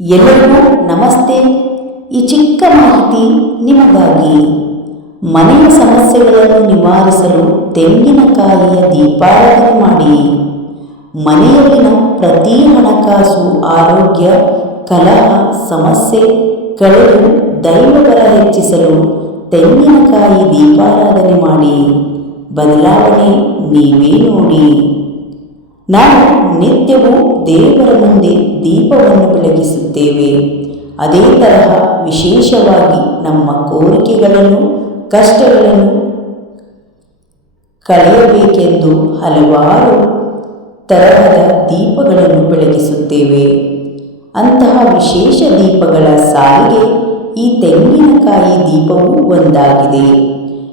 ಎಲ್ಲರಿಗೂ ನಮಸ್ತೆ. ಈ ಚಿಕ್ಕ ಮಾಹಿತಿ ನಿಮಗಾಗಿ. ಮನೆಯ ಸಮಸ್ಯೆಗಳನ್ನು ನಿವಾರಿಸಲು ತೆಂಗಿನಕಾಯಿಯ ದೀಪಾರಾಧನೆ ಮಾಡಿ. ಮನೆಯಲ್ಲಿನ ಪ್ರತಿ ಹಣಕಾಸು, ಆರೋಗ್ಯ, ಕಲಹ, ಸಮಸ್ಯೆ ಕಳೆದು ದೈವಬರ ಹೆಚ್ಚಿಸಲು ತೆಂಗಿನಕಾಯಿ ದೀಪಾರಾಧನೆ ಮಾಡಿ. ಬದಲಾವಣೆ ನೀವೇ ನೋಡಿ. ನಾವು ನಿತ್ಯವೂ ದೇವರ ಮುಂದೆ ದೀಪವನ್ನು ಬೆಳಗಿಸುತ್ತೇವೆ. ಅದೇ ತರಹ ವಿಶೇಷವಾಗಿ ನಮ್ಮ ಕೋರಿಕೆಗಳನ್ನು, ಕಷ್ಟಗಳನ್ನು ಕಳೆಯಬೇಕೆಂದು ಹಲವಾರು ತರಹದ ದೀಪಗಳನ್ನು ಬೆಳಗಿಸುತ್ತೇವೆ. ಅಂತಹ ವಿಶೇಷ ದೀಪಗಳ ಸಾಲಿಗೆ ಈ ತೆಂಗಿನಕಾಯಿ ದೀಪವೂ ಒಂದಾಗಿದೆ.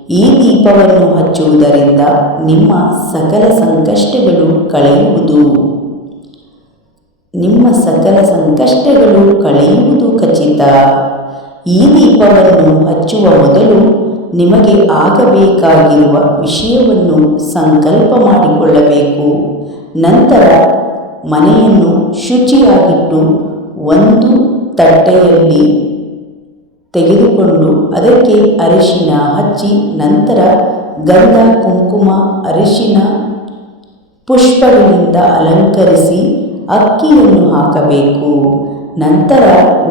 ಈ ದೀಪವನ್ನು ಹಚ್ಚುವುದರಿಂದ ನಿಮ್ಮ ಸಕಲ ಸಂಕಷ್ಟಗಳು ಕಳೆಯುವುದು. ನಿಮ್ಮ ಸಕಲ ಸಂಕಷ್ಟಗಳು ಕಳೆಯುವುದು ಖಚಿತ. ಈ ದೀಪವನ್ನು ಹಚ್ಚುವ ಮೊದಲು ನಿಮಗೆ ಆಗಬೇಕಾಗಿರುವ ವಿಷಯವನ್ನು ಸಂಕಲ್ಪ ಮಾಡಿಕೊಳ್ಳಬೇಕು. ನಂತರ ಮನೆಯನ್ನು ಶುಚಿಯಾಗಿಟ್ಟು ಒಂದು ತಟ್ಟೆಯಲ್ಲಿ ತೆಗೆದುಕೊಂಡು ಅದಕ್ಕೆ ಅರಿಶಿನ ಹಚ್ಚಿ ನಂತರ ಗಂಧ ಕುಂಕುಮ, ಅರಿಶಿನ ಪುಷ್ಪಗಳಿಂದ ಅಲಂಕರಿಸಿ ಅಕ್ಕಿಯನ್ನು ಹಾಕಬೇಕು. ನಂತರ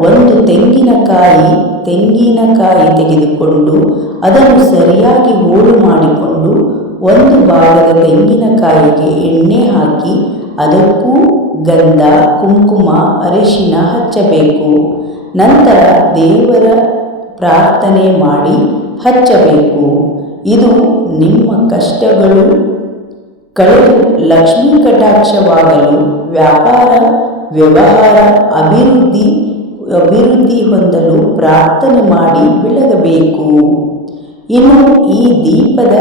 ಒಂದು ತೆಂಗಿನಕಾಯಿ ತೆಂಗಿನಕಾಯಿ ತೆಗೆದುಕೊಂಡು ಅದನ್ನು ಸರಿಯಾಗಿ ಹೋಳು ಮಾಡಿಕೊಂಡು ಒಂದು ಭಾಗದ ತೆಂಗಿನಕಾಯಿಗೆ ಎಣ್ಣೆ ಹಾಕಿ ಅದಕ್ಕೂ ಗಂಧ, ಕುಂಕುಮ, ಅರಿಶಿನ ಹಚ್ಚಬೇಕು. ನಂತರ ದೇವರ ಪ್ರಾರ್ಥನೆ ಮಾಡಿ ಹಚ್ಚಬೇಕು. ಇದು ನಿಮ್ಮ ಕಷ್ಟಗಳು. ಕಳೆದು ಲಕ್ಷ್ಮೀ ಕಟಾಕ್ಷವಾಗಲು ವ್ಯಾಪಾರ, ವ್ಯವಹಾರ, ಅಭಿವೃದ್ಧಿ ಅಭಿವೃದ್ಧಿ ಹೊಂದಲು ಪ್ರಾರ್ಥನೆ ಮಾಡಿ ಬೆಳಗಬೇಕು. ಇನ್ನು ಈ ದೀಪದ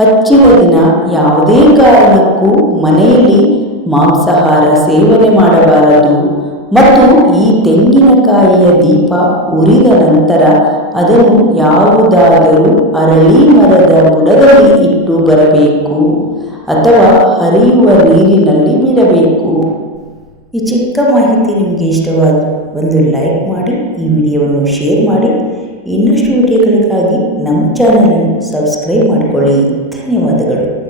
ಹಚ್ಚಿದ ದಿನ ಯಾವುದೇ ಕಾರಣಕ್ಕೂ ಮನೆಯಲ್ಲಿ ಮಾಂಸಾಹಾರ ಸೇವನೆ ಮಾಡಬಾರದು. ಮತ್ತು ಈ ತೆಂಗಿನಕಾಯಿಯ ದೀಪ ಉರಿದ ನಂತರ ಅದನ್ನು ಯಾವುದಾದರೂ ಅರಳಿ ಮರದ ಬುಡದಲ್ಲಿ ಇಟ್ಟು ಬರಬೇಕು ಅಥವಾ ಹರಿಯುವ ನೀರಿನಲ್ಲಿ ಬಿಡಬೇಕು. ಈ ಚಿಕ್ಕ ಮಾಹಿತಿ ನಿಮಗೆ ಇಷ್ಟವಾದ ಒಂದು ಲೈಕ್ ಮಾಡಿ, ಈ ವಿಡಿಯೋವನ್ನು ಶೇರ್ ಮಾಡಿ. ಇನ್ನಷ್ಟು ವಿಡಿಯೋಗಳಿಗಾಗಿ ನಮ್ಮ ಚಾನಲನ್ನು ಸಬ್ಸ್ಕ್ರೈಬ್ ಮಾಡಿಕೊಳ್ಳಿ. ಧನ್ಯವಾದಗಳು.